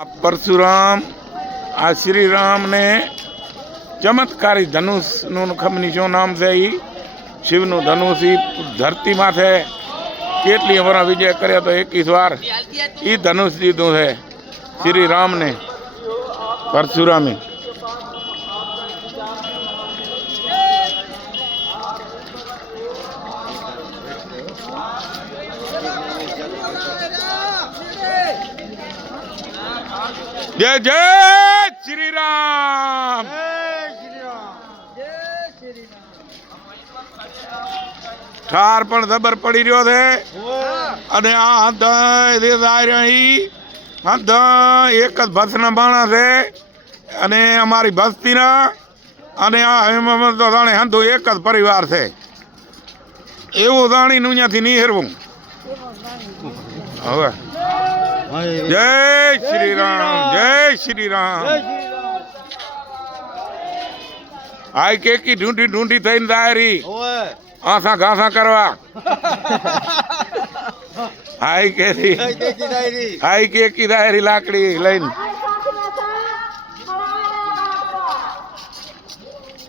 परशुराम आ श्री राम ने चमत्कारी धनुष નું ખમની શું નામ છે ઈ શિવનું ધનુષ ઈ ધરતી માથે કેટલી વાર વિજય કર્યો તો 21 વાર ઈ ધનુષ દીધું છે શ્રી રામ ને પરશુરામે। जय जय श्री राम। ठार पण जबर पड़ी रह्यो छे अने आ हद एक ज बसना बाणा छे अने अमारी बस्तीना अने आ हेमंत तो जाणे हंधु एक ज परिवार छे एवुं जाणीने अहींयाथी निहेरवुं। हवे जय श्री राम जय श्री राम। आई के की ढूंढी ढूंढी थईने जायरी आसा घासा करवा आई के की दायरी लाकड़ी लईने